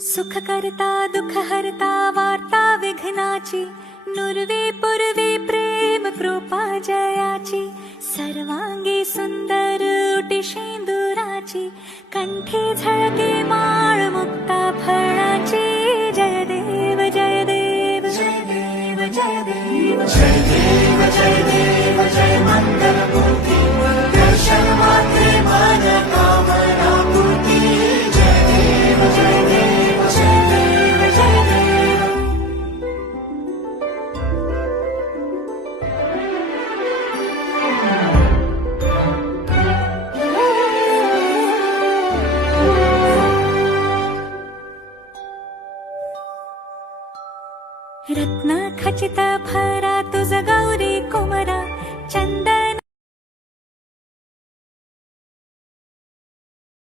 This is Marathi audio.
सुख करता दुख हरता वार्ता विघ्नाची, नुरवे पुरवे प्रेम कृपा जयाची, सर्वांगी सुंदर उटी शेंदुराची, कंठी झळके माळ मुक्ता फळाची. जय देव जय देव जय देव जय देव जय देव जय देव जय मंगल मूर्ती, दर्शन मात्रे मन कामना पूर्ती. जय देव जय देव जय देव जय देव. रत्न खचित फळ